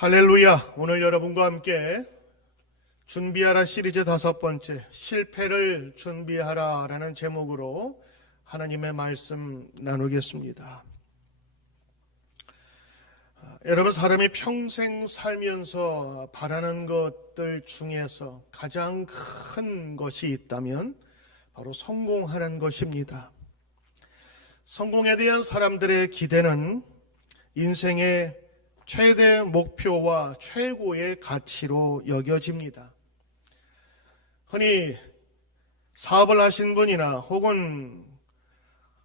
할렐루야! 오늘 여러분과 함께 준비하라 시리즈 5번째 실패를 준비하라 라는 제목으로 하나님의 말씀 나누겠습니다. 여러분, 사람이 평생 살면서 바라는 것들 중에서 가장 큰 것이 있다면 바로 성공하는 것입니다. 성공에 대한 사람들의 기대는 인생의 최대 목표와 최고의 가치로 여겨집니다. 흔히 사업을 하신 분이나 혹은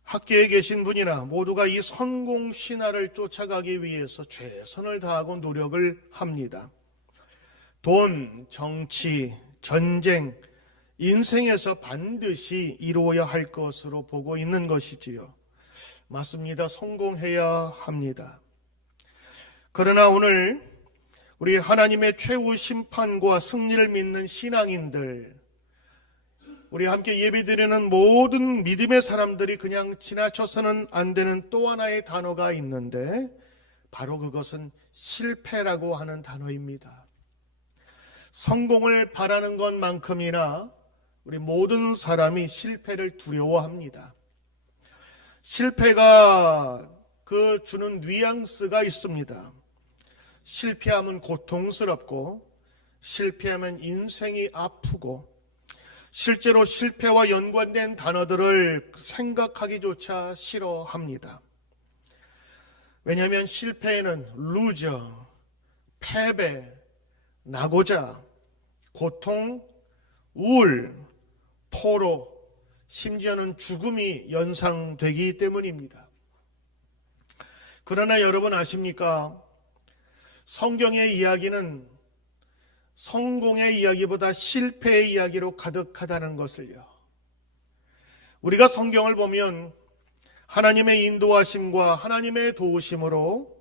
학계에 계신 분이나 모두가 이 성공 신화를 쫓아가기 위해서 최선을 다하고 노력을 합니다. 돈, 정치, 전쟁, 인생에서 반드시 이루어야 할 것으로 보고 있는 것이지요. 맞습니다. 성공해야 합니다. 그러나 오늘 우리 하나님의 최후 심판과 승리를 믿는 신앙인들, 우리 함께 예배드리는 모든 믿음의 사람들이 그냥 지나쳐서는 안 되는 또 하나의 단어가 있는데 바로 그것은 실패라고 하는 단어입니다. 성공을 바라는 것만큼이나 우리 모든 사람이 실패를 두려워합니다. 실패가 그 주는 뉘앙스가 있습니다. 실패하면 고통스럽고 실패하면 인생이 아프고 실제로 실패와 연관된 단어들을 생각하기조차 싫어합니다. 왜냐하면 실패에는 루저, 패배, 낙오자, 고통, 우울, 포로, 심지어는 죽음이 연상되기 때문입니다. 그러나 여러분 아십니까? 성경의 이야기는 성공의 이야기보다 실패의 이야기로 가득하다는 것을요. 우리가 성경을 보면 하나님의 인도하심과 하나님의 도우심으로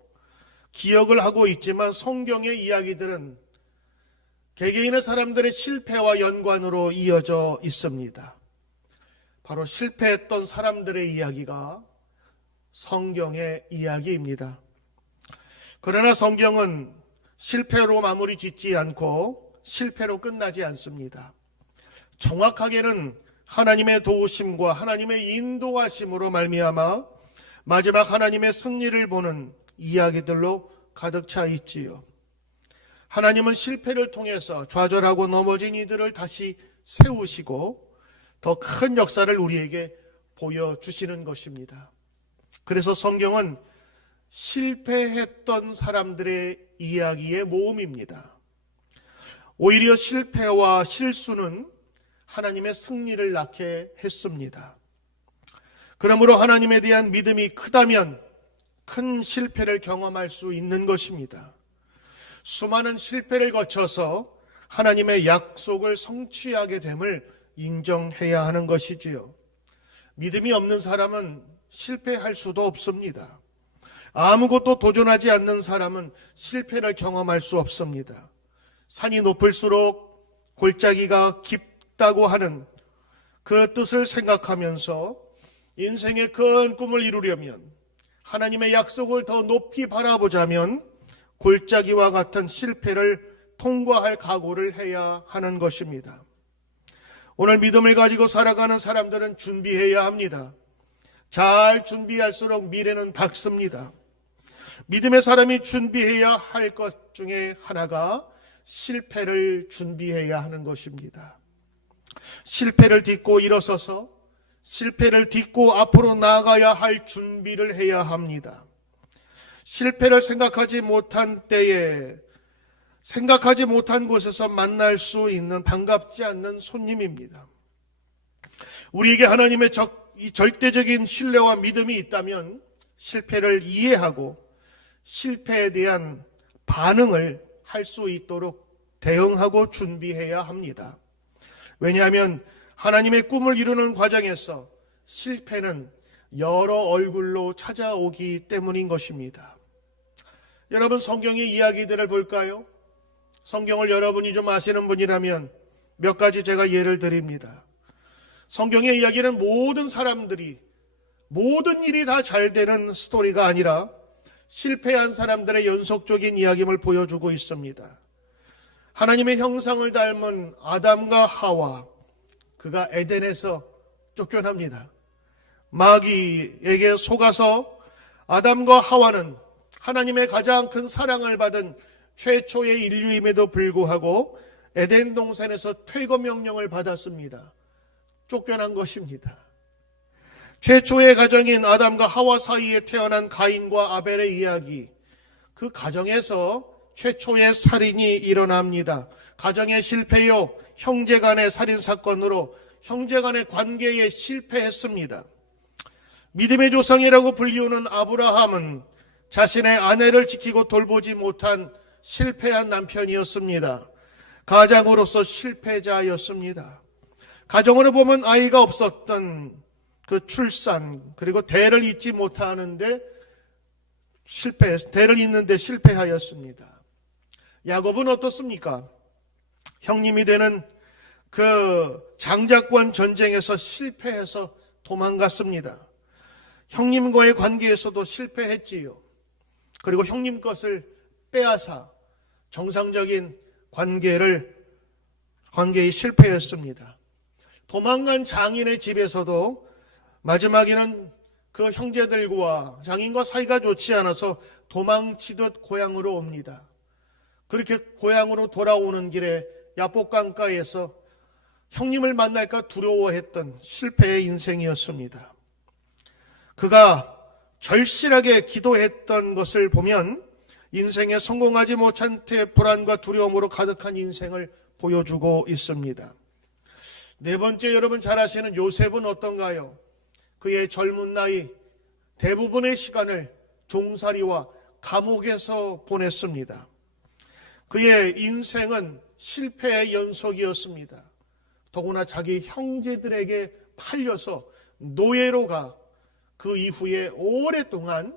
기억을 하고 있지만 성경의 이야기들은 개개인의 사람들의 실패와 연관으로 이어져 있습니다. 바로 실패했던 사람들의 이야기가 성경의 이야기입니다. 그러나 성경은 실패로 마무리 짓지 않고 실패로 끝나지 않습니다. 정확하게는 하나님의 도우심과 하나님의 인도하심으로 말미암아 마지막 하나님의 승리를 보는 이야기들로 가득 차 있지요. 하나님은 실패를 통해서 좌절하고 넘어진 이들을 다시 세우시고 더 큰 역사를 우리에게 보여주시는 것입니다. 그래서 성경은 실패했던 사람들의 이야기의 모음입니다. 오히려 실패와 실수는 하나님의 승리를 낳게 했습니다. 그러므로 하나님에 대한 믿음이 크다면 큰 실패를 경험할 수 있는 것입니다. 수많은 실패를 거쳐서 하나님의 약속을 성취하게 됨을 인정해야 하는 것이지요. 믿음이 없는 사람은 실패할 수도 없습니다. 아무것도 도전하지 않는 사람은 실패를 경험할 수 없습니다. 산이 높을수록 골짜기가 깊다고 하는 그 뜻을 생각하면서 인생의 큰 꿈을 이루려면 하나님의 약속을 더 높이 바라보자면 골짜기와 같은 실패를 통과할 각오를 해야 하는 것입니다. 오늘 믿음을 가지고 살아가는 사람들은 준비해야 합니다. 잘 준비할수록 미래는 밝습니다. 믿음의 사람이 준비해야 할 것 중에 하나가 실패를 준비해야 하는 것입니다. 실패를 딛고 일어서서 실패를 딛고 앞으로 나아가야 할 준비를 해야 합니다. 실패를 생각하지 못한 때에 생각하지 못한 곳에서 만날 수 있는 반갑지 않는 손님입니다. 우리에게 하나님의 이 절대적인 신뢰와 믿음이 있다면 실패를 이해하고 실패에 대한 반응을 할 수 있도록 대응하고 준비해야 합니다. 왜냐하면 하나님의 꿈을 이루는 과정에서 실패는 여러 얼굴로 찾아오기 때문인 것입니다. 여러분, 성경의 이야기들을 볼까요? 성경을 여러분이 좀 아시는 분이라면 몇 가지 제가 예를 드립니다. 성경의 이야기는 모든 사람들이 모든 일이 다 잘 되는 스토리가 아니라 실패한 사람들의 연속적인 이야기를 보여주고 있습니다. 하나님의 형상을 닮은 아담과 하와, 그가 에덴에서 쫓겨납니다. 마귀에게 속아서 아담과 하와는 하나님의 가장 큰 사랑을 받은 최초의 인류임에도 불구하고 에덴 동산에서 퇴거 명령을 받았습니다. 쫓겨난 것입니다. 최초의 가정인 아담과 하와 사이에 태어난 가인과 아벨의 이야기, 그 가정에서 최초의 살인이 일어납니다. 가정의 실패요, 형제 간의 살인 사건으로 형제 간의 관계에 실패했습니다. 믿음의 조상이라고 불리우는 아브라함은 자신의 아내를 지키고 돌보지 못한 실패한 남편이었습니다. 가장으로서 실패자였습니다. 가정으로 보면 아이가 없었던 그 출산, 그리고 대를 잇지 못하는데 대를 잇는데 실패하였습니다. 야곱은 어떻습니까? 형님이 되는 그 장자권 전쟁에서 실패해서 도망갔습니다. 형님과의 관계에서도 실패했지요. 그리고 형님 것을 빼앗아 정상적인 관계에 실패했습니다. 도망간 장인의 집에서도 마지막에는 그 형제들과 장인과 사이가 좋지 않아서 도망치듯 고향으로 옵니다. 그렇게 고향으로 돌아오는 길에 야복강가에서 형님을 만날까 두려워했던 실패의 인생이었습니다. 그가 절실하게 기도했던 것을 보면 인생에 성공하지 못한 채 불안과 두려움으로 가득한 인생을 보여주고 있습니다. 네 번째, 여러분 잘 아시는 요셉은 어떤가요? 그의 젊은 나이 대부분의 시간을 종살이와 감옥에서 보냈습니다. 그의 인생은 실패의 연속이었습니다. 더구나 자기 형제들에게 팔려서 노예로 가 그 이후에 오랫동안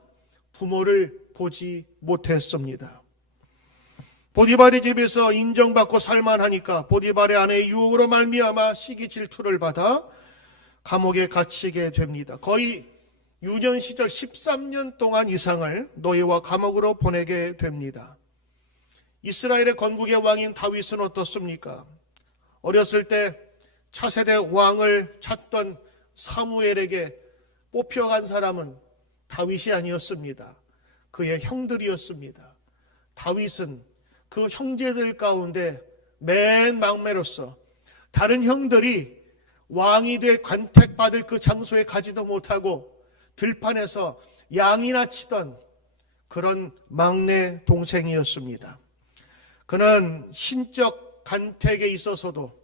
부모를 보지 못했습니다. 보디발의 집에서 인정받고 살만하니까 보디발의 아내의 유혹으로 말미암아 시기 질투를 받아 감옥에 갇히게 됩니다. 거의 유년 시절 13년 동안 이상을 노예와 감옥으로 보내게 됩니다. 이스라엘의 건국의 왕인 다윗은 어떻습니까? 어렸을 때 차세대 왕을 찾던 사무엘에게 뽑혀간 사람은 다윗이 아니었습니다. 그의 형들이었습니다. 다윗은 그 형제들 가운데 맨 막내로서 다른 형들이 왕이 될 관택받을 그 장소에 가지도 못하고 들판에서 양이나 치던 그런 막내 동생이었습니다. 그는 신적 간택에 있어서도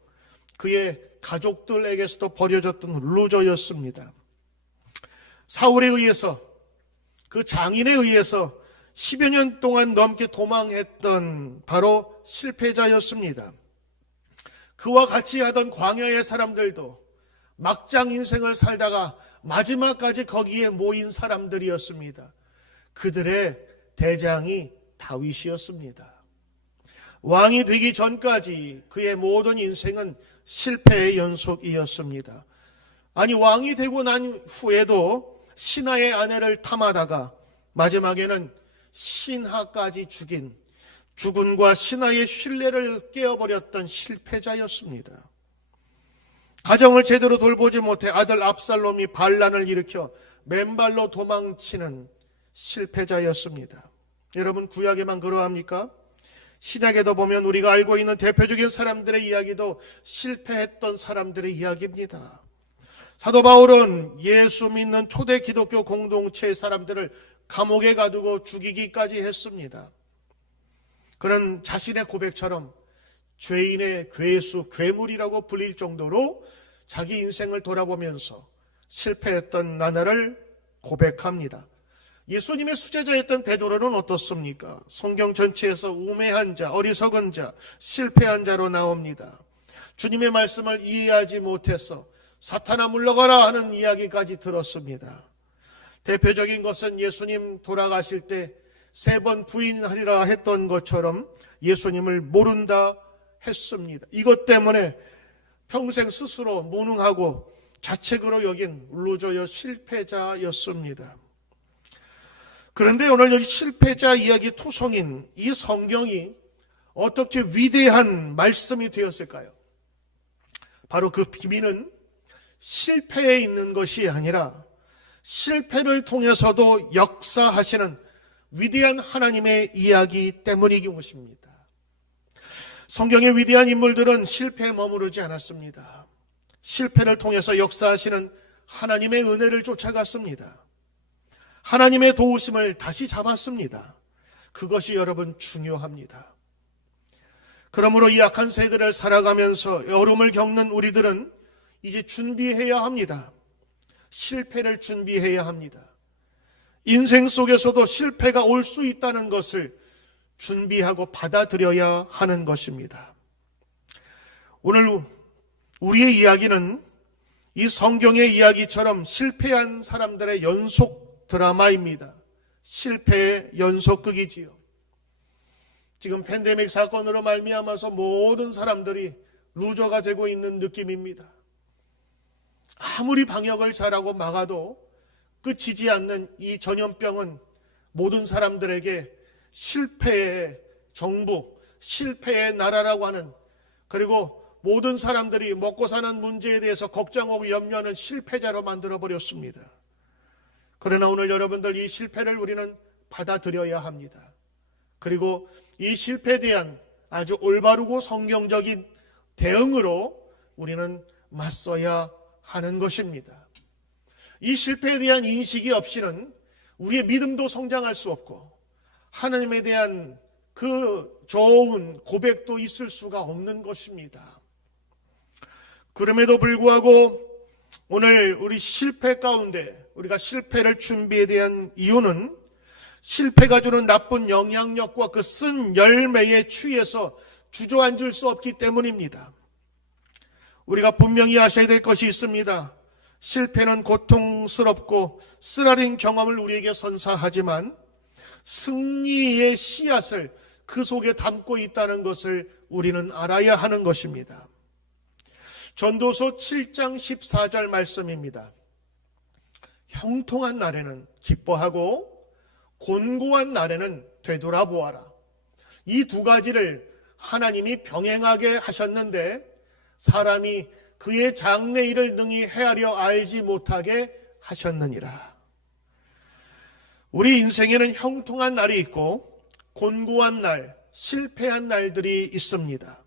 그의 가족들에게서도 버려졌던 루저였습니다. 사울에 의해서, 그 장인에 의해서 10여 년 동안 넘게 도망했던 바로 실패자였습니다. 그와 같이 하던 광야의 사람들도 막장 인생을 살다가 마지막까지 거기에 모인 사람들이었습니다. 그들의 대장이 다윗이었습니다. 왕이 되기 전까지 그의 모든 인생은 실패의 연속이었습니다. 아니, 왕이 되고 난 후에도 신하의 아내를 탐하다가 마지막에는 신하까지 죽음과 신하의 신뢰를 깨어버렸던 실패자였습니다. 가정을 제대로 돌보지 못해 아들 압살롬이 반란을 일으켜 맨발로 도망치는 실패자였습니다. 여러분, 구약에만 그러합니까? 신약에도 보면 우리가 알고 있는 대표적인 사람들의 이야기도 실패했던 사람들의 이야기입니다. 사도 바울은 예수 믿는 초대 기독교 공동체의 사람들을 감옥에 가두고 죽이기까지 했습니다. 그는 자신의 고백처럼 죄인의 괴수, 괴물이라고 불릴 정도로 자기 인생을 돌아보면서 실패했던 나날을 고백합니다. 예수님의 수제자였던 베드로는 어떻습니까? 성경 전체에서 우매한 자, 어리석은 자, 실패한 자로 나옵니다. 주님의 말씀을 이해하지 못해서 사탄아 물러가라 하는 이야기까지 들었습니다. 대표적인 것은 예수님 돌아가실 때 3번 부인하리라 했던 것처럼 예수님을 모른다 했습니다. 이것 때문에 평생 스스로 무능하고 자책으로 여긴 루저여 실패자였습니다. 그런데 오늘 여기 실패자 이야기 투성인 이 성경이 어떻게 위대한 말씀이 되었을까요? 바로 그 비밀은 실패에 있는 것이 아니라 실패를 통해서도 역사하시는 위대한 하나님의 이야기 때문이긴 것입니다. 성경의 위대한 인물들은 실패에 머무르지 않았습니다. 실패를 통해서 역사하시는 하나님의 은혜를 쫓아갔습니다. 하나님의 도우심을 다시 잡았습니다. 그것이 여러분 중요합니다. 그러므로 이 악한 세대를 살아가면서 어려움을 겪는 우리들은 이제 준비해야 합니다. 실패를 준비해야 합니다. 인생 속에서도 실패가 올 수 있다는 것을 준비하고 받아들여야 하는 것입니다. 오늘 우리의 이야기는 이 성경의 이야기처럼 실패한 사람들의 연속 드라마입니다. 실패의 연속극이지요. 지금 팬데믹 사건으로 말미암아서 모든 사람들이 루저가 되고 있는 느낌입니다. 아무리 방역을 잘하고 막아도 끝이지 않는 이 전염병은 모든 사람들에게 실패의 정부, 실패의 나라라고 하는, 그리고 모든 사람들이 먹고 사는 문제에 대해서 걱정하고 염려하는 실패자로 만들어버렸습니다. 그러나 오늘 여러분들 이 실패를 우리는 받아들여야 합니다. 그리고 이 실패에 대한 아주 올바르고 성경적인 대응으로 우리는 맞서야 하는 것입니다. 이 실패에 대한 인식이 없이는 우리의 믿음도 성장할 수 없고 하나님에 대한 그 좋은 고백도 있을 수가 없는 것입니다. 그럼에도 불구하고 오늘 우리 실패 가운데 우리가 실패를 준비에 대한 이유는 실패가 주는 나쁜 영향력과 그 쓴 열매에 취해서 주저앉을 수 없기 때문입니다. 우리가 분명히 아셔야 될 것이 있습니다. 실패는 고통스럽고 쓰라린 경험을 우리에게 선사하지만 승리의 씨앗을 그 속에 담고 있다는 것을 우리는 알아야 하는 것입니다. 전도서 7장 14절 말씀입니다. 형통한 날에는 기뻐하고 곤고한 날에는 되돌아보아라. 이 두 가지를 하나님이 병행하게 하셨는데 사람이 그의 장래일을 능히 헤아려 알지 못하게 하셨느니라. 우리 인생에는 형통한 날이 있고 곤고한 날, 실패한 날들이 있습니다.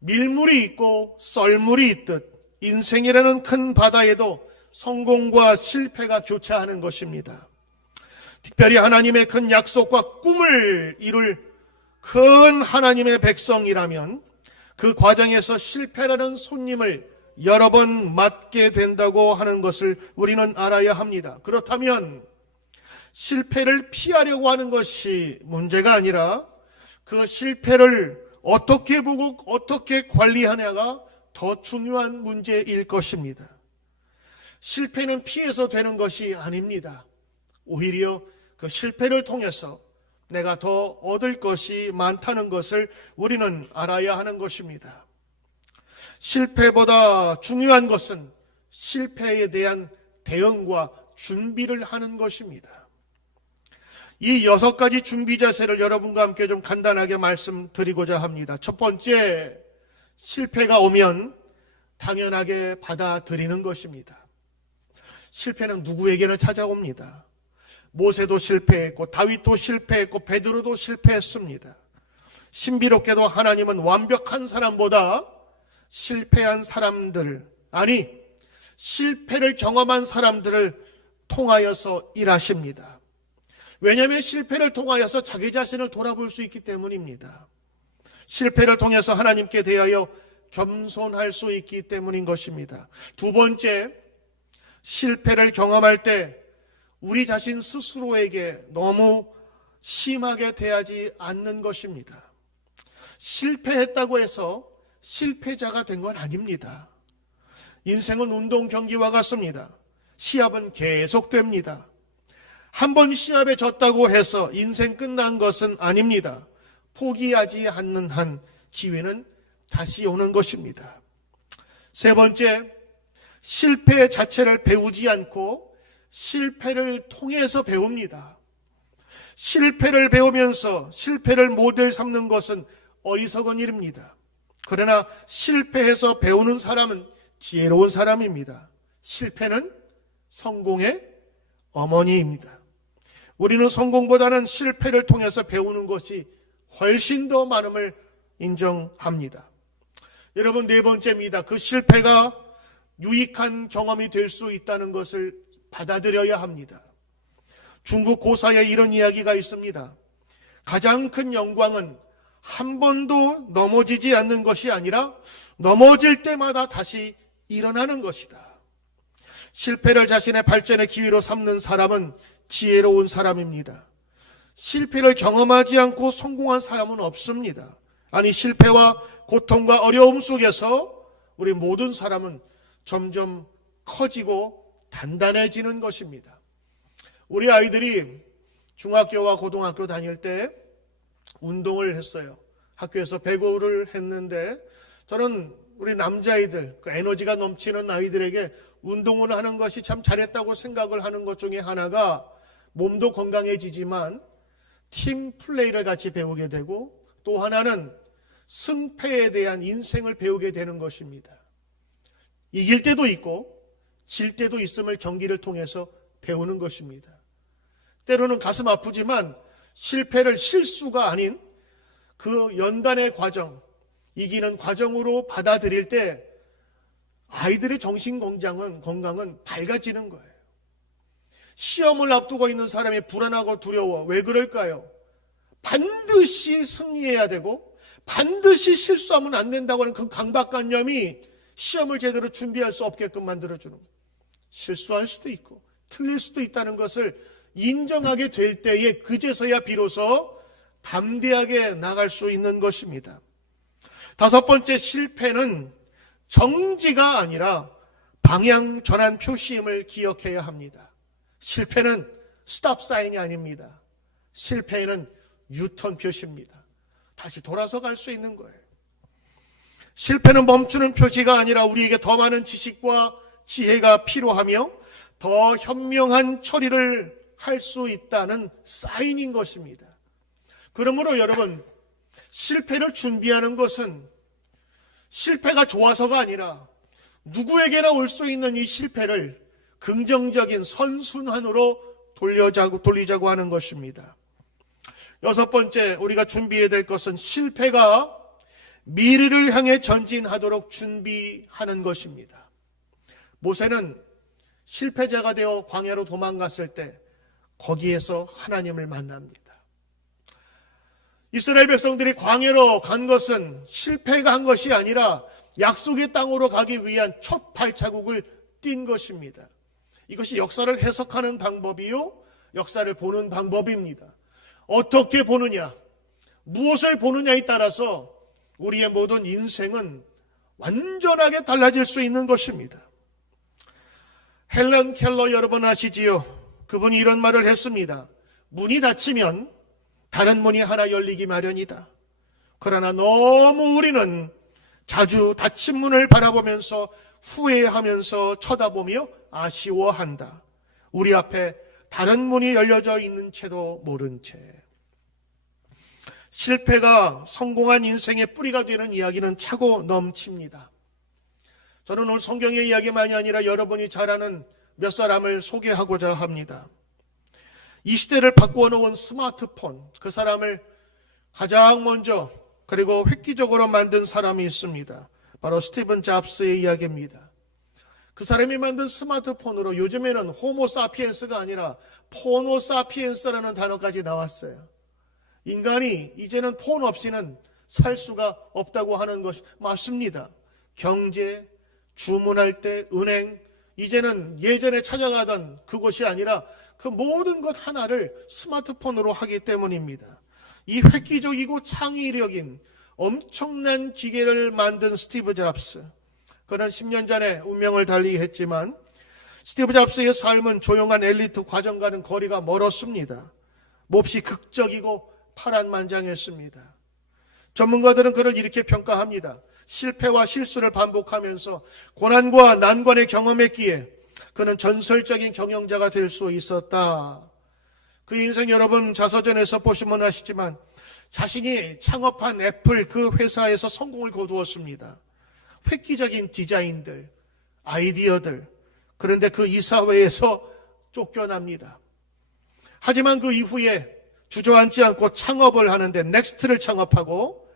밀물이 있고 썰물이 있듯 인생이라는 큰 바다에도 성공과 실패가 교차하는 것입니다. 특별히 하나님의 큰 약속과 꿈을 이룰 큰 하나님의 백성이라면 그 과정에서 실패라는 손님을 여러 번 맞게 된다고 하는 것을 우리는 알아야 합니다. 그렇다면 실패를 피하려고 하는 것이 문제가 아니라 그 실패를 어떻게 보고 어떻게 관리하냐가 더 중요한 문제일 것입니다. 실패는 피해서 되는 것이 아닙니다. 오히려 그 실패를 통해서 내가 더 얻을 것이 많다는 것을 우리는 알아야 하는 것입니다. 실패보다 중요한 것은 실패에 대한 대응과 준비를 하는 것입니다. 이 6가지 준비 자세를 여러분과 함께 좀 간단하게 말씀드리고자 합니다. 첫 번째, 실패가 오면 당연하게 받아들이는 것입니다. 실패는 누구에게나 찾아옵니다. 모세도 실패했고 다윗도 실패했고 베드로도 실패했습니다. 신비롭게도 하나님은 완벽한 사람보다 실패한 사람들, 아니 실패를 경험한 사람들을 통하여서 일하십니다. 왜냐하면 실패를 통하여서 자기 자신을 돌아볼 수 있기 때문입니다. 실패를 통해서 하나님께 대하여 겸손할 수 있기 때문인 것입니다. 두 번째, 실패를 경험할 때 우리 자신 스스로에게 너무 심하게 대하지 않는 것입니다. 실패했다고 해서 실패자가 된 건 아닙니다. 인생은 운동 경기와 같습니다. 시합은 계속됩니다. 한 번 시합에 졌다고 해서 인생 끝난 것은 아닙니다. 포기하지 않는 한 기회는 다시 오는 것입니다. 세 번째, 실패 자체를 배우지 않고 실패를 통해서 배웁니다. 실패를 배우면서 실패를 모델 삼는 것은 어리석은 일입니다. 그러나 실패해서 배우는 사람은 지혜로운 사람입니다. 실패는 성공의 어머니입니다. 우리는 성공보다는 실패를 통해서 배우는 것이 훨씬 더 많음을 인정합니다. 여러분, 네 번째입니다. 그 실패가 유익한 경험이 될 수 있다는 것을 받아들여야 합니다. 중국 고사에 이런 이야기가 있습니다. 가장 큰 영광은 한 번도 넘어지지 않는 것이 아니라 넘어질 때마다 다시 일어나는 것이다. 실패를 자신의 발전의 기회로 삼는 사람은 지혜로운 사람입니다. 실패를 경험하지 않고 성공한 사람은 없습니다. 아니, 실패와 고통과 어려움 속에서 우리 모든 사람은 점점 커지고 단단해지는 것입니다. 우리 아이들이 중학교와 고등학교 다닐 때 운동을 했어요. 학교에서 배구를 했는데 저는 우리 남자아이들, 그 에너지가 넘치는 아이들에게 운동을 하는 것이 참 잘했다고 생각을 하는 것 중에 하나가 몸도 건강해지지만 팀 플레이를 같이 배우게 되고 또 하나는 승패에 대한 인생을 배우게 되는 것입니다. 이길 때도 있고 질 때도 있음을 경기를 통해서 배우는 것입니다. 때로는 가슴 아프지만 실패를 실수가 아닌 그 연단의 과정, 이기는 과정으로 받아들일 때 아이들의 정신 건강은 밝아지는 거예요. 시험을 앞두고 있는 사람이 불안하고 두려워. 왜 그럴까요? 반드시 승리해야 되고 반드시 실수하면 안 된다고 하는 그 강박관념이 시험을 제대로 준비할 수 없게끔 만들어주는 거예요. 실수할 수도 있고 틀릴 수도 있다는 것을 인정하게 될 때에 그제서야 비로소 담대하게 나갈 수 있는 것입니다. 다섯 번째, 실패는 정지가 아니라 방향 전환 표시임을 기억해야 합니다. 실패는 스탑 사인이 아닙니다. 실패는 유턴 표시입니다. 다시 돌아서 갈 수 있는 거예요. 실패는 멈추는 표시가 아니라 우리에게 더 많은 지식과 지혜가 필요하며 더 현명한 처리를 할 수 있다는 사인인 것입니다. 그러므로 여러분, 실패를 준비하는 것은 실패가 좋아서가 아니라 누구에게나 올 수 있는 이 실패를 긍정적인 선순환으로 돌리자고 하는 것입니다. 여섯 번째, 우리가 준비해야 될 것은 실패가 미래를 향해 전진하도록 준비하는 것입니다. 모세는 실패자가 되어 광야로 도망갔을 때 거기에서 하나님을 만납니다. 이스라엘 백성들이 광야로 간 것은 실패가 한 것이 아니라 약속의 땅으로 가기 위한 첫 발자국을 띈 것입니다. 이것이 역사를 해석하는 방법이요, 역사를 보는 방법입니다. 어떻게 보느냐, 무엇을 보느냐에 따라서 우리의 모든 인생은 완전하게 달라질 수 있는 것입니다. 헬런 켈러 여러분 아시지요? 그분이 이런 말을 했습니다. 문이 닫히면 다른 문이 하나 열리기 마련이다. 그러나 너무 우리는 자주 닫힌 문을 바라보면서 후회하면서 쳐다보며 아쉬워한다. 우리 앞에 다른 문이 열려져 있는 채도 모른 채. 실패가 성공한 인생의 뿌리가 되는 이야기는 차고 넘칩니다. 저는 오늘 성경의 이야기만이 아니라 여러분이 잘 아는 몇 사람을 소개하고자 합니다. 이 시대를 바꾸어 놓은 스마트폰, 그 사람을 가장 먼저 그리고 획기적으로 만든 사람이 있습니다. 바로 스티븐 잡스의 이야기입니다. 그 사람이 만든 스마트폰으로 요즘에는 호모사피엔스가 아니라 포노사피엔스라는 단어까지 나왔어요. 인간이 이제는 폰 없이는 살 수가 없다고 하는 것이 맞습니다. 경제, 주문할 때, 은행, 이제는 예전에 찾아가던 그곳이 아니라 그 모든 것 하나를 스마트폰으로 하기 때문입니다. 이 획기적이고 창의력인 엄청난 기계를 만든 스티브 잡스, 그는 10년 전에 운명을 달리했지만 스티브 잡스의 삶은 조용한 엘리트 과정과는 거리가 멀었습니다. 몹시 극적이고 파란만장했습니다. 전문가들은 그를 이렇게 평가합니다. 실패와 실수를 반복하면서 고난과 난관을 경험했기에 그는 전설적인 경영자가 될 수 있었다. 그 인생 여러분 자서전에서 보시면 아시지만 자신이 창업한 애플 그 회사에서 성공을 거두었습니다. 획기적인 디자인들, 아이디어들. 그런데 그 이사회에서 쫓겨납니다. 하지만 그 이후에 주저앉지 않고 창업을 하는데 넥스트를 창업하고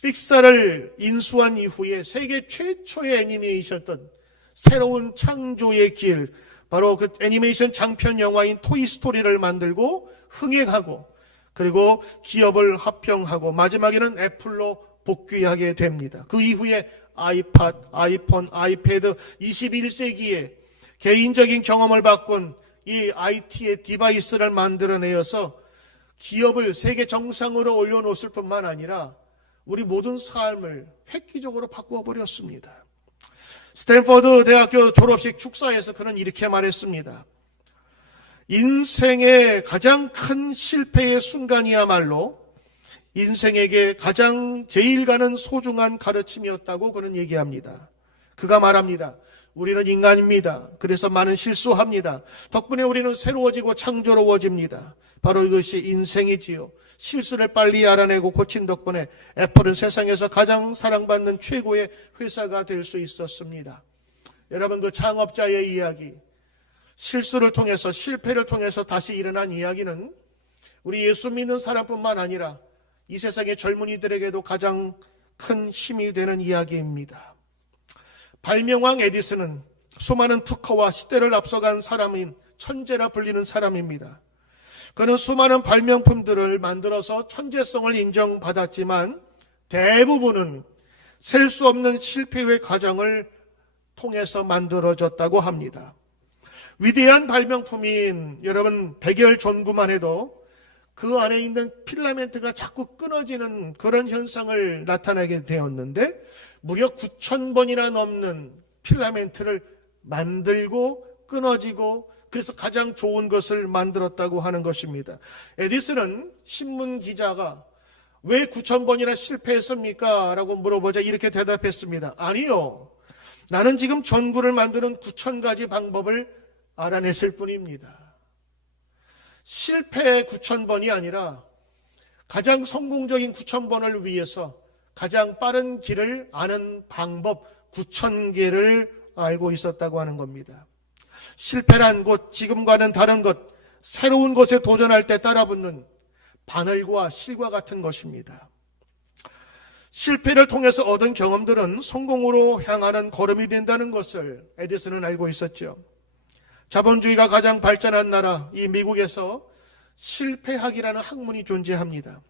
픽사를 인수한 이후에 세계 최초의 애니메이션이었던 새로운 창조의 길, 바로 그 애니메이션 장편 영화인 토이스토리를 만들고 흥행하고 그리고 기업을 합병하고 마지막에는 애플로 복귀하게 됩니다. 그 이후에 아이팟, 아이폰, 아이패드 21세기에 개인적인 경험을 바꾼 이 IT의 디바이스를 만들어내어서 기업을 세계 정상으로 올려놓을 뿐만 아니라 우리 모든 삶을 획기적으로 바꾸어 버렸습니다. 스탠퍼드 대학교 졸업식 축사에서 그는 이렇게 말했습니다. 인생의 가장 큰 실패의 순간이야말로 인생에게 가장 제일 가는 소중한 가르침이었다고 그는 얘기합니다. 그가 말합니다. 우리는 인간입니다. 그래서 많은 실수합니다. 덕분에 우리는 새로워지고 창조로워집니다. 바로 이것이 인생이지요. 실수를 빨리 알아내고 고친 덕분에 애플은 세상에서 가장 사랑받는 최고의 회사가 될 수 있었습니다. 여러분, 그 창업자의 이야기, 실수를 통해서 실패를 통해서 다시 일어난 이야기는 우리 예수 믿는 사람뿐만 아니라 이 세상의 젊은이들에게도 가장 큰 힘이 되는 이야기입니다. 발명왕 에디슨은 수많은 특허와 시대를 앞서간 사람인 천재라 불리는 사람입니다. 그는 수많은 발명품들을 만들어서 천재성을 인정받았지만 대부분은 셀 수 없는 실패의 과정을 통해서 만들어졌다고 합니다. 위대한 발명품인 여러분 백열전구만 해도 그 안에 있는 필라멘트가 자꾸 끊어지는 그런 현상을 나타내게 되었는데 무려 9,000번이나 넘는 필라멘트를 만들고 끊어지고 그래서 가장 좋은 것을 만들었다고 하는 것입니다. 에디슨은 신문 기자가 왜 9,000번이나 실패했습니까? 라고 물어보자 이렇게 대답했습니다. 아니요. 나는 지금 전구를 만드는 9,000가지 방법을 알아냈을 뿐입니다. 실패의 9,000번이 아니라 가장 성공적인 9,000번을 위해서 가장 빠른 길을 아는 방법 9,000개를 알고 있었다고 하는 겁니다. 실패란 곧 지금과는 다른 것, 새로운 것에 도전할 때 따라붙는 바늘과 실과 같은 것입니다. 실패를 통해서 얻은 경험들은 성공으로 향하는 걸음이 된다는 것을 에디슨은 알고 있었죠. 자본주의가 가장 발전한 나라, 이 미국에서 실패학이라는 학문이 존재합니다.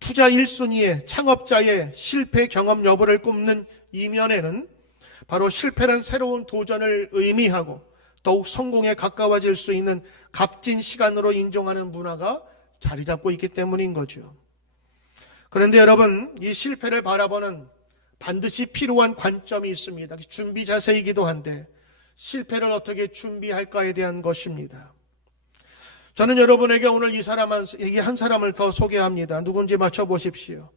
투자 1순위의 창업자의 실패 경험 여부를 꼽는 이면에는 바로 실패란 새로운 도전을 의미하고 더욱 성공에 가까워질 수 있는 값진 시간으로 인정하는 문화가 자리 잡고 있기 때문인 거죠. 그런데 여러분, 이 실패를 바라보는 반드시 필요한 관점이 있습니다. 준비 자세이기도 한데 실패를 어떻게 준비할까에 대한 것입니다. 저는 여러분에게 오늘 이 한 사람을 더 소개합니다. 누군지 맞춰보십시오.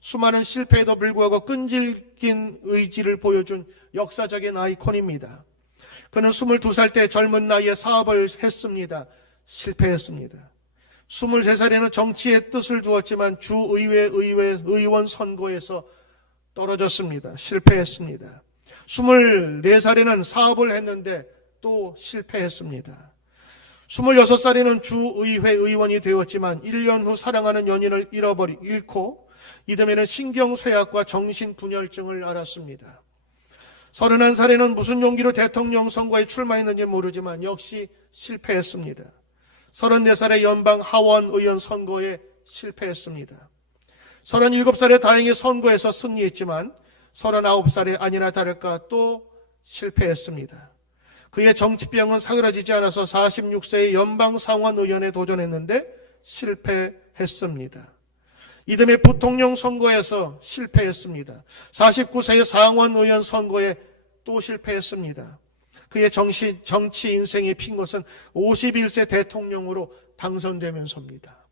수많은 실패에도 불구하고 끈질긴 의지를 보여준 역사적인 아이콘입니다. 그는 22살 때 젊은 나이에 사업을 했습니다. 실패했습니다. 23살에는 정치에 뜻을 두었지만 주의회 의원 선거에서 떨어졌습니다. 실패했습니다. 24살에는 사업을 했는데 또 실패했습니다. 26살에는 주의회 의원이 되었지만 1년 후 사랑하는 연인을 잃고 이듬해는 신경쇠약과 정신분열증을 앓았습니다. 31살에는 무슨 용기로 대통령 선거에 출마했는지 모르지만 역시 실패했습니다. 34살에 연방 하원 의원 선거에 실패했습니다. 37살에 다행히 선거에서 승리했지만 39살에 아니나 다를까 또 실패했습니다. 그의 정치병은 사그라지지 않아서 46세의 연방 상원 의원에 도전했는데 실패했습니다. 이듬해 부통령 선거에서 실패했습니다. 49세의 상원 의원 선거에 또 실패했습니다. 그의 정치 인생이 핀 것은 51세 대통령으로 당선되면서입니다.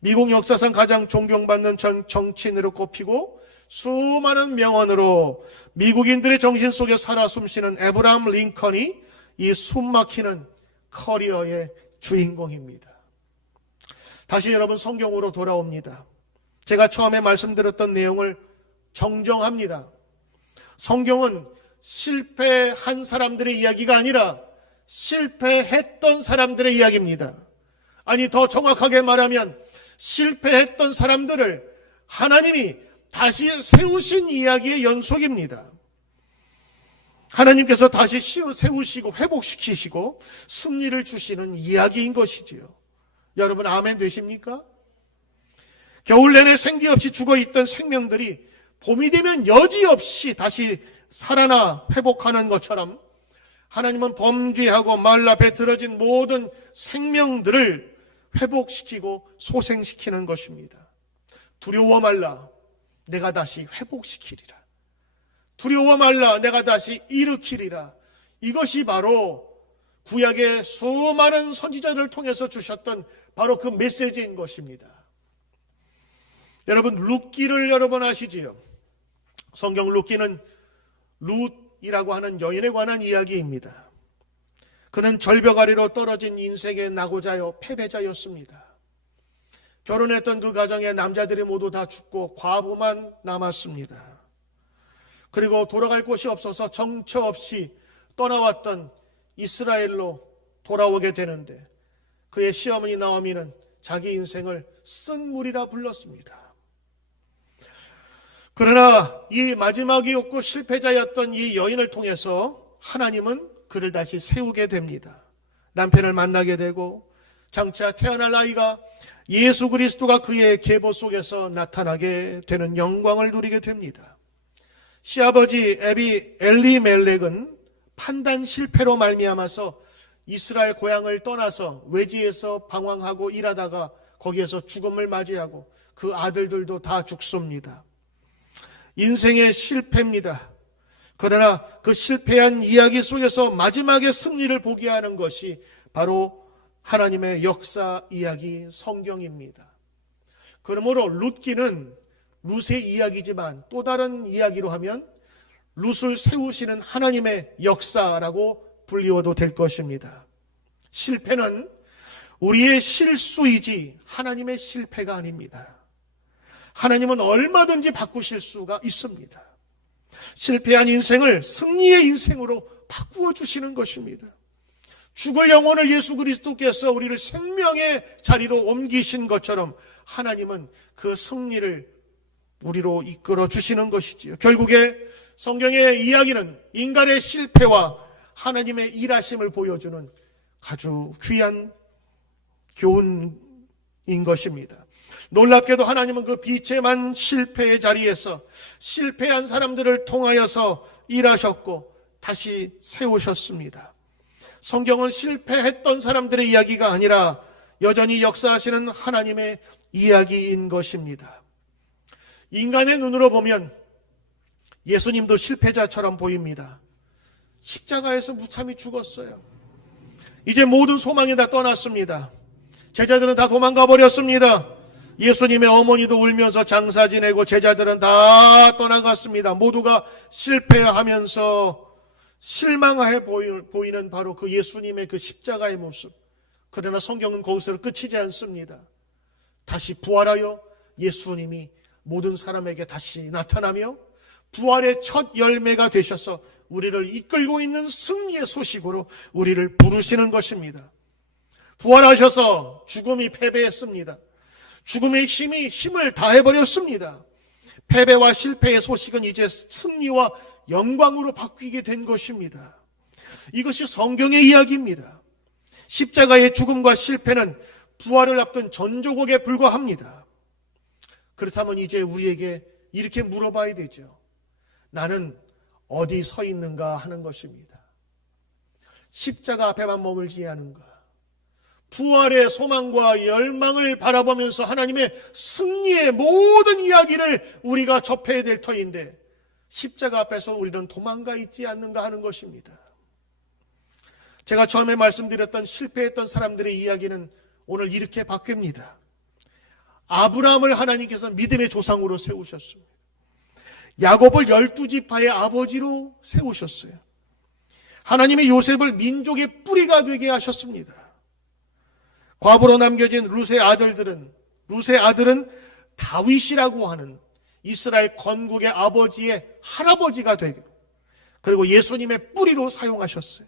미국 역사상 가장 존경받는 정치인으로 꼽히고 수많은 명언으로 미국인들의 정신 속에 살아 숨쉬는 에브라함 링컨이 이 숨막히는 커리어의 주인공입니다. 다시 여러분 성경으로 돌아옵니다. 제가 처음에 말씀드렸던 내용을 정정합니다. 성경은 실패한 사람들의 이야기가 아니라 실패했던 사람들의 이야기입니다. 아니, 더 정확하게 말하면 실패했던 사람들을 하나님이 다시 세우신 이야기의 연속입니다. 하나님께서 다시 세우시고 회복시키시고 승리를 주시는 이야기인 것이지요. 여러분, 아멘 되십니까? 겨울 내내 생기 없이 죽어있던 생명들이 봄이 되면 여지없이 다시 살아나 회복하는 것처럼 하나님은 범죄하고 말라 배틀어진 모든 생명들을 회복시키고 소생시키는 것입니다. 두려워 말라, 내가 다시 회복시키리라. 두려워 말라, 내가 다시 일으키리라. 이것이 바로 구약의 수많은 선지자를 통해서 주셨던 바로 그 메시지인 것입니다. 여러분, 룻기를 여러분 아시지요? 성경 룻기는 룻이라고 하는 여인에 관한 이야기입니다. 그는 절벽 아래로 떨어진 인생의 낙오자요 패배자였습니다. 결혼했던 그 가정의 남자들이 모두 다 죽고 과부만 남았습니다. 그리고 돌아갈 곳이 없어서 정처 없이 떠나왔던 이스라엘로 돌아오게 되는데 그의 시어머니 나오미는 자기 인생을 쓴물이라 불렀습니다. 그러나 이 마지막이었고 실패자였던 이 여인을 통해서 하나님은 그를 다시 세우게 됩니다. 남편을 만나게 되고 장차 태어날 아이가 예수 그리스도가 그의 계보 속에서 나타나게 되는 영광을 누리게 됩니다. 시아버지 엘리멜렉은 판단 실패로 말미암아서 이스라엘 고향을 떠나서 외지에서 방황하고 일하다가 거기에서 죽음을 맞이하고 그 아들들도 다 죽습니다. 인생의 실패입니다. 그러나 그 실패한 이야기 속에서 마지막에 승리를 보게 하는 것이 바로 하나님의 역사 이야기 성경입니다. 그러므로 룻기는 룻의 이야기지만 또 다른 이야기로 하면 룻을 세우시는 하나님의 역사라고 불리워도 될 것입니다. 실패는 우리의 실수이지 하나님의 실패가 아닙니다. 하나님은 얼마든지 바꾸실 수가 있습니다. 실패한 인생을 승리의 인생으로 바꾸어 주시는 것입니다. 죽을 영혼을 예수 그리스도께서 우리를 생명의 자리로 옮기신 것처럼 하나님은 그 승리를 우리로 이끌어 주시는 것이지요. 결국에 성경의 이야기는 인간의 실패와 하나님의 일하심을 보여주는 아주 귀한 교훈인 것입니다. 놀랍게도 하나님은 그 비참한 실패의 자리에서 실패한 사람들을 통하여서 일하셨고 다시 세우셨습니다. 성경은 실패했던 사람들의 이야기가 아니라 여전히 역사하시는 하나님의 이야기인 것입니다. 인간의 눈으로 보면 예수님도 실패자처럼 보입니다. 십자가에서 무참히 죽었어요. 이제 모든 소망이 다 떠났습니다. 제자들은 다 도망가 버렸습니다. 예수님의 어머니도 울면서 장사 지내고 제자들은 다 떠나갔습니다. 모두가 실패하면서 실망해 보이는 바로 그 예수님의 그 십자가의 모습. 그러나 성경은 거기서 끝이지 않습니다. 다시 부활하여 예수님이 모든 사람에게 다시 나타나며 부활의 첫 열매가 되셔서 우리를 이끌고 있는 승리의 소식으로 우리를 부르시는 것입니다. 부활하셔서 죽음이 패배했습니다. 죽음의 힘을 다해버렸습니다. 패배와 실패의 소식은 이제 승리와 영광으로 바뀌게 된 것입니다. 이것이 성경의 이야기입니다. 십자가의 죽음과 실패는 부활을 앞둔 전조곡에 불과합니다. 그렇다면 이제 우리에게 이렇게 물어봐야 되죠. 나는 어디 서 있는가 하는 것입니다. 십자가 앞에만 머물지 않은가? 부활의 소망과 열망을 바라보면서 하나님의 승리의 모든 이야기를 우리가 접해야 될 터인데 십자가 앞에서 우리는 도망가 있지 않는가 하는 것입니다. 제가 처음에 말씀드렸던 실패했던 사람들의 이야기는 오늘 이렇게 바뀝니다. 아브라함을 하나님께서 믿음의 조상으로 세우셨습니다. 야곱을 12지파의 아버지로 세우셨어요. 하나님이 요셉을 민족의 뿌리가 되게 하셨습니다. 과부로 남겨진 룻의 아들은 다윗이라고 하는 이스라엘 건국의 아버지의 할아버지가 되고, 그리고 예수님의 뿌리로 사용하셨어요.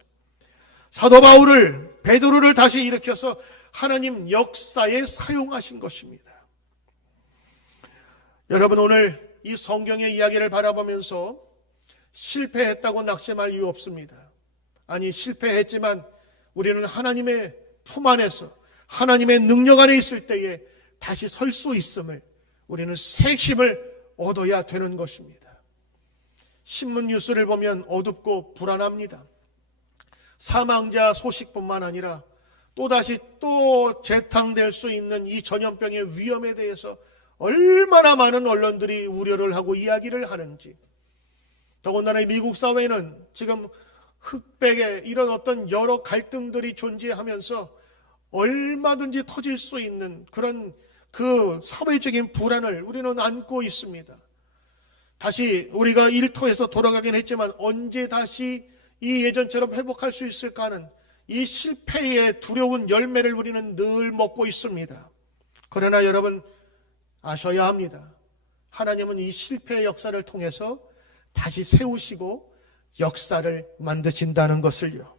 사도 바울을, 베드로를 다시 일으켜서 하나님 역사에 사용하신 것입니다. 여러분, 오늘 이 성경의 이야기를 바라보면서 실패했다고 낙심할 이유 없습니다. 아니, 실패했지만 우리는 하나님의 품 안에서 하나님의 능력 안에 있을 때에 다시 설 수 있음을, 우리는 새 힘을 얻어야 되는 것입니다. 신문 뉴스를 보면 어둡고 불안합니다. 사망자 소식뿐만 아니라 또다시 재탕될 수 있는 이 전염병의 위험에 대해서 얼마나 많은 언론들이 우려를 하고 이야기를 하는지. 더군다나 미국 사회는 지금 흑백의 이런 어떤 여러 갈등들이 존재하면서 얼마든지 터질 수 있는 그런 그 사회적인 불안을 우리는 안고 있습니다. 다시 우리가 일터에서 돌아가긴 했지만 언제 다시 이 예전처럼 회복할 수 있을까 하는 이 실패의 두려운 열매를 우리는 늘 먹고 있습니다. 그러나 여러분, 아셔야 합니다. 하나님은 이 실패의 역사를 통해서 다시 세우시고 역사를 만드신다는 것을요.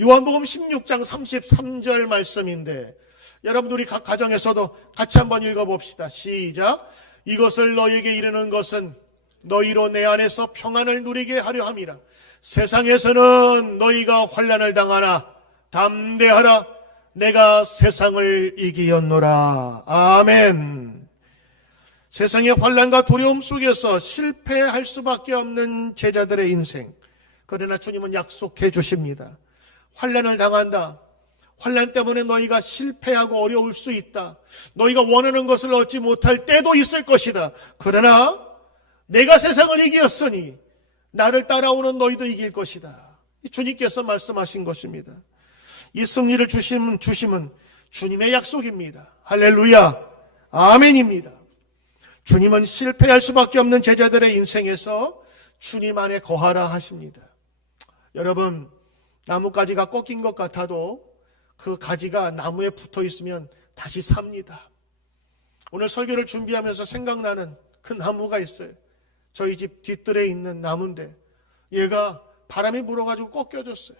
요한복음 16장 33절 말씀인데, 여러분들이 각 가정에서도 같이 한번 읽어봅시다. 시작. 이것을 너희에게 이르는 것은 너희로 내 안에서 평안을 누리게 하려 함이라. 세상에서는 너희가 환난을 당하나 담대하라. 내가 세상을 이기었노라. 아멘. 세상의 환난과 두려움 속에서 실패할 수밖에 없는 제자들의 인생. 그러나 주님은 약속해 주십니다. 환난을 당한다. 환난 때문에 너희가 실패하고 어려울 수 있다. 너희가 원하는 것을 얻지 못할 때도 있을 것이다. 그러나 내가 세상을 이기었으니 나를 따라오는 너희도 이길 것이다. 주님께서 말씀하신 것입니다. 이 승리를 주심은 주님의 약속입니다. 할렐루야. 아멘입니다. 주님은 실패할 수밖에 없는 제자들의 인생에서 주님 안에 거하라 하십니다. 여러분, 나뭇가지가 꺾인 것 같아도 그 가지가 나무에 붙어 있으면 다시 삽니다. 오늘 설교를 준비하면서 생각나는 그 나무가 있어요. 저희 집 뒷뜰에 있는 나무인데 얘가 바람이 불어가지고 꺾여졌어요.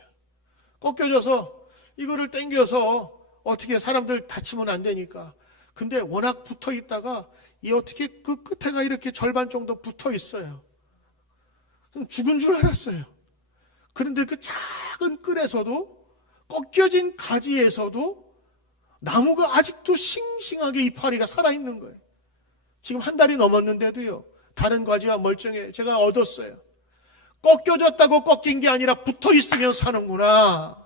꺾여져서 이거를 당겨서 어떻게 사람들 다치면 안 되니까. 근데 워낙 붙어 있다가 이 어떻게 그 끝에가 이렇게 절반 정도 붙어 있어요. 죽은 줄 알았어요. 그런데 그 작은 끈에서도, 꺾여진 가지에서도 나무가 아직도 싱싱하게 이파리가 살아있는 거예요. 지금 한 달이 넘었는데도요, 다른 가지와 멀쩡해. 제가 얻었어요. 꺾여졌다고 꺾인 게 아니라 붙어 있으면 사는구나.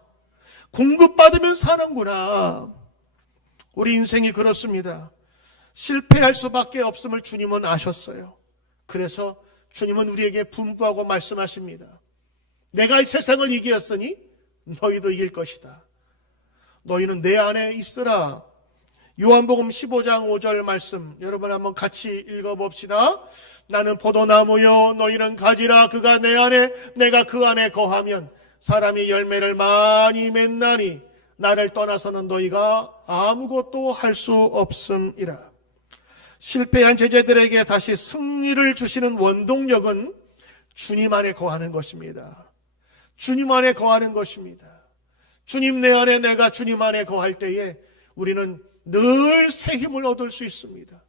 공급받으면 사는구나. 우리 인생이 그렇습니다. 실패할 수밖에 없음을 주님은 아셨어요. 그래서 주님은 우리에게 분부하고 말씀하십니다. 내가 이 세상을 이기었으니 너희도 이길 것이다. 너희는 내 안에 있으라. 요한복음 15장 5절 말씀 여러분 한번 같이 읽어봅시다. 나는 포도나무요 너희는 가지라. 그가 내 안에 내가 그 안에 거하면 사람이 열매를 많이 맺나니 나를 떠나서는 너희가 아무것도 할 수 없음이라. 실패한 제자들에게 다시 승리를 주시는 원동력은 주님 안에 거하는 것입니다. 주님 안에 거하는 것입니다. 주님 내 안에, 내가 주님 안에 거할 때에 우리는 늘 새 힘을 얻을 수 있습니다.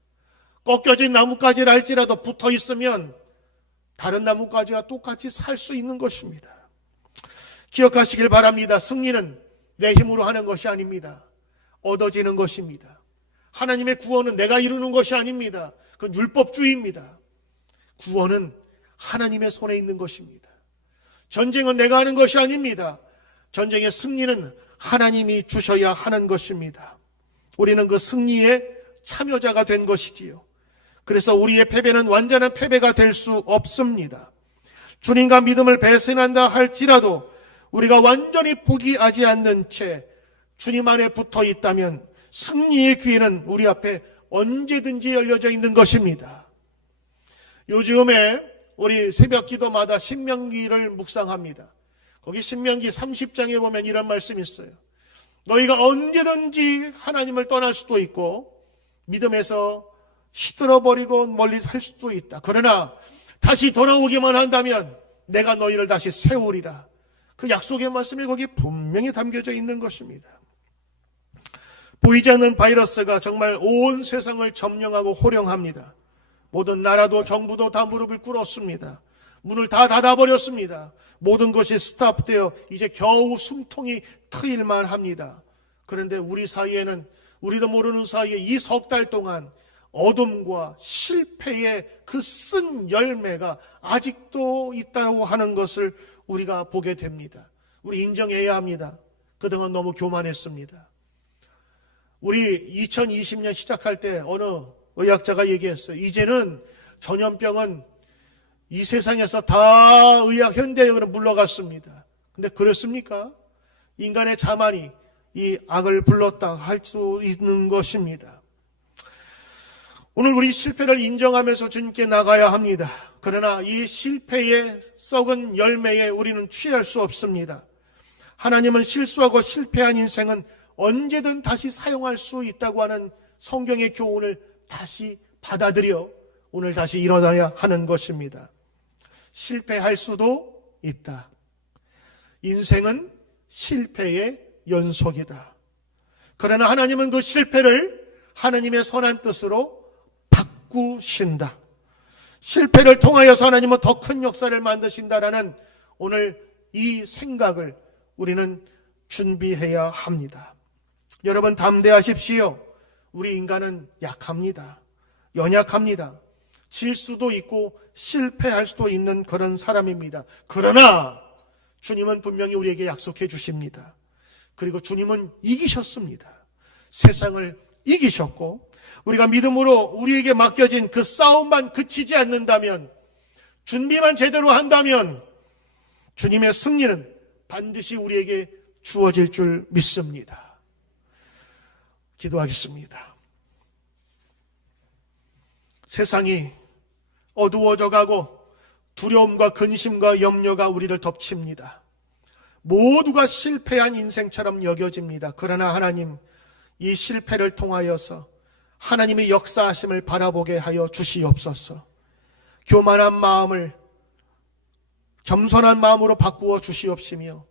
꺾여진 나뭇가지를 할지라도 붙어 있으면 다른 나뭇가지와 똑같이 살 수 있는 것입니다. 기억하시길 바랍니다. 승리는 내 힘으로 하는 것이 아닙니다. 얻어지는 것입니다. 하나님의 구원은 내가 이루는 것이 아닙니다. 그건 율법주의입니다. 구원은 하나님의 손에 있는 것입니다. 전쟁은 내가 하는 것이 아닙니다. 전쟁의 승리는 하나님이 주셔야 하는 것입니다. 우리는 그 승리의 참여자가 된 것이지요. 그래서 우리의 패배는 완전한 패배가 될 수 없습니다. 주님과 믿음을 배신한다 할지라도 우리가 완전히 포기하지 않는 채 주님 안에 붙어 있다면 승리의 기회는 우리 앞에 언제든지 열려져 있는 것입니다. 요즘에 우리 새벽 기도마다 신명기를 묵상합니다. 거기 신명기 30장에 보면 이런 말씀이 있어요. 너희가 언제든지 하나님을 떠날 수도 있고 믿음에서 시들어버리고 멀리 살 수도 있다. 그러나 다시 돌아오기만 한다면 내가 너희를 다시 세우리라. 그 약속의 말씀이 거기 분명히 담겨져 있는 것입니다. 보이지 않는 바이러스가 정말 온 세상을 점령하고 호령합니다. 모든 나라도 정부도 다 무릎을 꿇었습니다. 문을 다 닫아버렸습니다. 모든 것이 스탑되어 이제 겨우 숨통이 트일만 합니다. 그런데 우리 사이에는 우리도 모르는 사이에 이 석 달 동안 어둠과 실패의 그 쓴 열매가 아직도 있다고 하는 것을 우리가 보게 됩니다. 우리 인정해야 합니다. 그동안 너무 교만했습니다. 우리 2020년 시작할 때 어느 의학자가 얘기했어요. 이제는 전염병은 이 세상에서 다 의학 현대의학으로 물러갔습니다. 근데 그렇습니까? 인간의 자만이 이 악을 불렀다 할 수 있는 것입니다. 오늘 우리 실패를 인정하면서 주님께 나가야 합니다. 그러나 이 실패의 썩은 열매에 우리는 취할 수 없습니다. 하나님은 실수하고 실패한 인생은 언제든 다시 사용할 수 있다고 하는 성경의 교훈을 다시 받아들여 오늘 다시 일어나야 하는 것입니다. 실패할 수도 있다. 인생은 실패의 연속이다. 그러나 하나님은 그 실패를 하나님의 선한 뜻으로 바꾸신다. 실패를 통하여서 하나님은 더 큰 역사를 만드신다라는 오늘 이 생각을 우리는 준비해야 합니다. 여러분 담대하십시오. 우리 인간은 약합니다. 연약합니다. 질 수도 있고 실패할 수도 있는 그런 사람입니다. 그러나 주님은 분명히 우리에게 약속해 주십니다. 그리고 주님은 이기셨습니다. 세상을 이기셨고 우리가 믿음으로 우리에게 맡겨진 그 싸움만 그치지 않는다면, 준비만 제대로 한다면 주님의 승리는 반드시 우리에게 주어질 줄 믿습니다. 기도하겠습니다. 세상이 어두워져 가고 두려움과 근심과 염려가 우리를 덮칩니다. 모두가 실패한 인생처럼 여겨집니다. 그러나 하나님, 이 실패를 통하여서 하나님의 역사하심을 바라보게 하여 주시옵소서. 교만한 마음을 겸손한 마음으로 바꾸어 주시옵시며,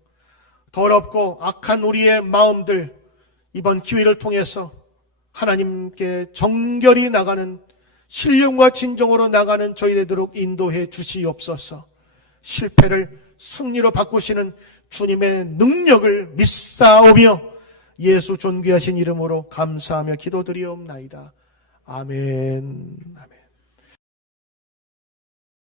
더럽고 악한 우리의 마음들 이번 기회를 통해서 하나님께 정결히 나가는, 신령과 진정으로 나가는 저희 되도록 인도해 주시옵소서. 실패를 승리로 바꾸시는 주님의 능력을 믿사오며 예수 존귀하신 이름으로 감사하며 기도드리옵나이다. 아멘. 아멘.